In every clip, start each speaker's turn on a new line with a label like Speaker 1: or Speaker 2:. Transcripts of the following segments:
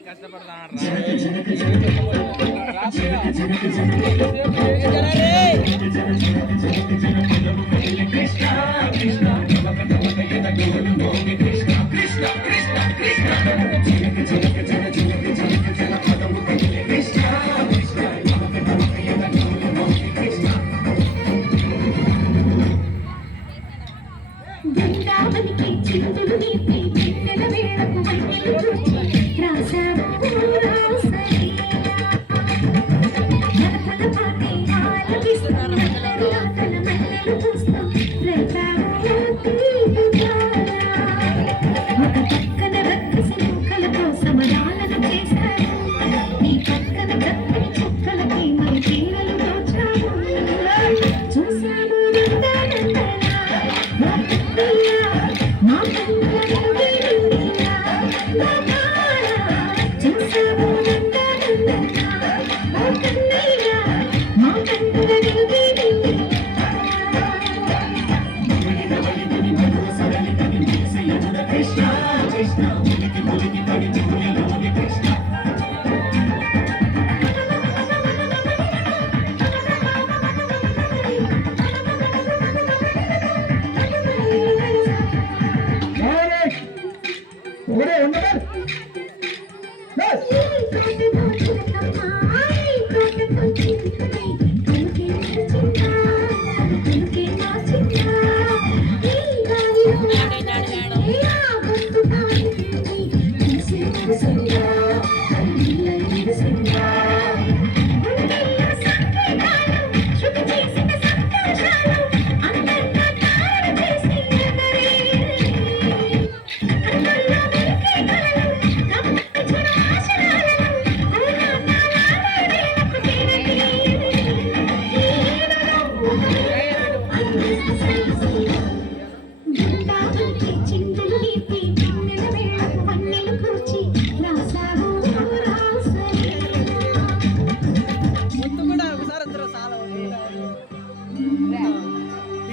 Speaker 1: కష్టపడతాను
Speaker 2: Krishna Krishna
Speaker 3: Mr. Anna Mangaloro.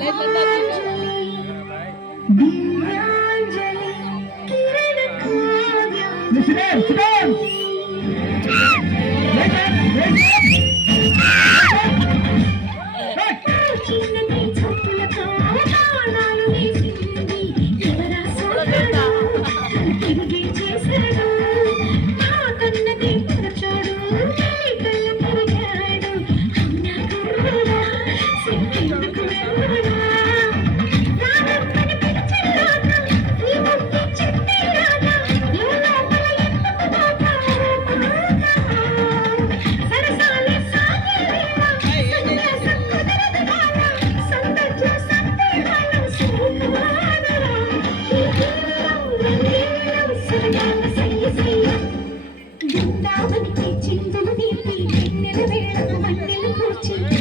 Speaker 3: Let.